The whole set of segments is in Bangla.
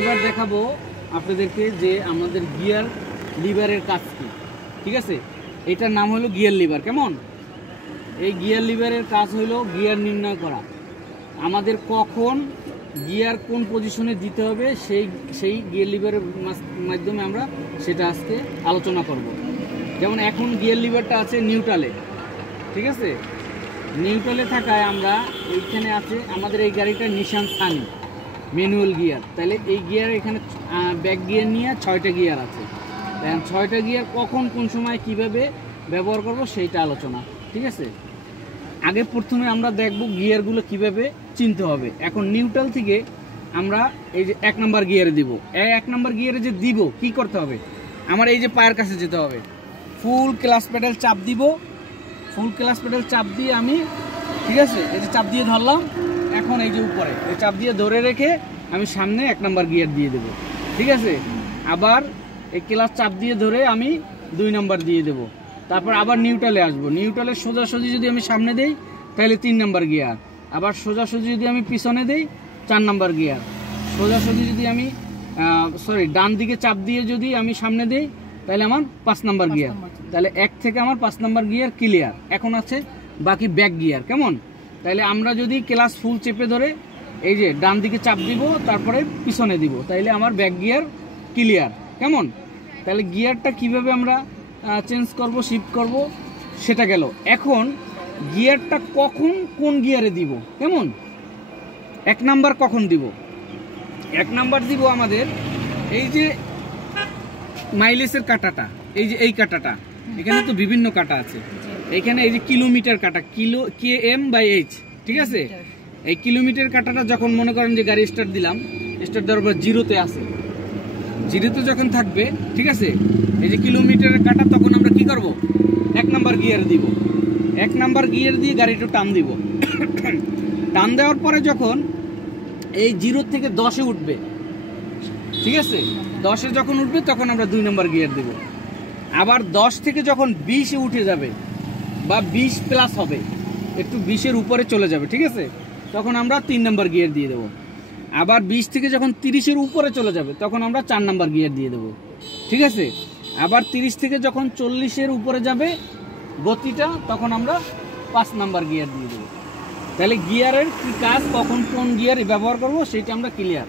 এবার দেখাবো আপনাদেরকে যে আমাদের গিয়ার লিভারের কাজ কি। ঠিক আছে, এটার নাম হলো গিয়ার লিভার। কেমন? এই গিয়ার লিভারের কাজ হলো গিয়ার নির্ণয় করা, আমাদের কখন গিয়ার কোন পজিশনে দিতে হবে সেই গিয়ার লিভারের মাধ্যমে আমরা সেটা আজকে আলোচনা করব। যেমন এখন গিয়ার লিভারটা আছে নিউট্রালে। ঠিক আছে, নিউট্রালে থাকায় আমরা এইখানে আছে আমাদের এই গাড়িটা নিশান সানি ম্যানুয়াল গিয়ার। তাহলে এই গিয়ার এখানে ব্যাক গিয়ার নিয়ে 6টা গিয়ার আছে। 6টা গিয়ার কখন কোন সময় কিভাবে ব্যবহার করব সেইটা আলোচনা। ঠিক আছে, আগে প্রথমে আমরা দেখব গিয়ারগুলো কিভাবে চিনতে হবে। এখন নিউট্রাল থেকে আমরা এই যে 1 নম্বর গিয়ারে দিব। এই 1 নম্বর গিয়ারে যে দিব কি করতে হবে, আমার এই যে পায়ের কাছে যেতে হবে, ফুল ক্লাচ প্যাডেল চাপ দিব। ফুল ক্লাচ প্যাডেল চাপ দিয়ে আমি, ঠিক আছে, এই যে চাপ দিয়ে ধরলাম। এখন এই যে উপরে এই চাপ দিয়ে ধরে রেখে আমি সামনে 1 নম্বর গিয়ার দিয়ে দেব। ঠিক আছে, আবার এই ক্লাচ চাপ দিয়ে ধরে আমি 2 নম্বর দিয়ে দেব। তারপর আবার নিউট্রালে আসবো। নিউট্রালে সোজাসুজি যদি আমি সামনে দেই তাহলে 3 নম্বর গিয়ার। আবার সোজাসুজি যদি আমি পিছনে দেই 4 নম্বর গিয়ার। সোজাসুজি যদি আমি ডান দিকে চাপ দিয়ে যদি আমি সামনে দেই তাহলে আমার 5 নম্বর গিয়ার। তাহলে 1 থেকে আমার 5 নম্বর গিয়ার ক্লিয়ার। এখন আছে বাকি ব্যাক গিয়ার। কেমন? তাহলে আমরা যদি ক্লাচ ফুল চেপে ধরে এই যে ডান দিকে চাপ দিব তারপরে পিছনে দিব তাইলে আমার ব্যাক গিয়ার ক্লিয়ার। কেমন? তাহলে গিয়ারটা কিভাবে আমরা চেঞ্জ করব, শিফট করব সেটা গেল। এখন গিয়ারটা কখন কোন গিয়ারে দিব, কেমন? 1 নাম্বার কখন দিব? 1 নাম্বার দিব আমাদের এই যে মাইলেজের কাঁটাটা, এই যে এই কাঁটাটা, এখানে তো বিভিন্ন কাঁটা আছে। এখানে এই যে কিলোমিটার কাঁটা, কিলো km/h। ঠিক আছে, এই কিলোমিটার কাঁটাটা যখন মনে করেন যে গাড়ি স্টার্ট দিলাম, স্টার্ট দেওয়ার পর জিরোতে আছে, জিরোতে যখন থাকবে, ঠিক আছে, এই যে কিলোমিটারের কাঁটা, তখন আমরা কি করব, 1 নাম্বার গিয়ার দিব। 1 নাম্বার গিয়ার দিয়ে গাড়িটা টান দিব। টান দেওয়ার পরে যখন এই 0 থেকে 10-এ উঠবে, ঠিক আছে, 10-এ যখন উঠবে তখন আমরা 2 নাম্বার গিয়ার দেব। আবার 10 থেকে যখন 20-এ উঠে যাবে বা 20 প্লাস হবে, একটু 20-এর উপরে চলে যাবে, ঠিক আছে, তখন আমরা 3 নাম্বার গিয়ার দিয়ে দেবো। আবার 20 থেকে যখন 30-এর উপরে চলে যাবে তখন আমরা 4 নাম্বার গিয়ার দিয়ে দেবো। ঠিক আছে, আবার 30 থেকে যখন 40-এর উপরে যাবে গতিটা, তখন আমরা 5 নাম্বার গিয়ার দিয়ে দেবো। তাহলে গিয়ারের কি কাজ, কখন কোন গিয়ার ব্যবহার করব সেটা আমরা ক্লিয়ার।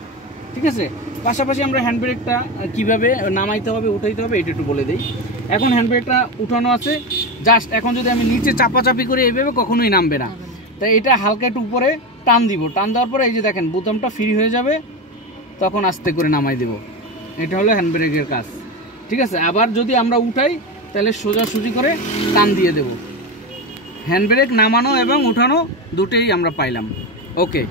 ঠিক আছে, পাশাপাশি আমরা হ্যান্ড ব্রেকটা কীভাবে নামাইতে হবে, উঠাইতে হবে এটা একটু বলে দিই। এখন হ্যান্ড ব্রেকটা উঠানো আছে, জাস্ট এখন যদি আমি নিচে চাপাচাপি করে এইভাবে কখনোই নামবে না। তাই এটা হালকা একটু উপরে টান দিব। টান দেওয়ার পরে এই যে দেখেন বোতামটা ফ্রি হয়ে যাবে, তখন আস্তে করে নামাই দেব। এটা হলো হ্যান্ড ব্রেকের কাজ। ঠিক আছে, আবার যদি আমরা উঠাই তাহলে সোজাসুজি করে টান দিয়ে দেব। হ্যান্ড ব্রেক নামানো এবং উঠানো দুটোই আমরা পাইলাম। ওকে।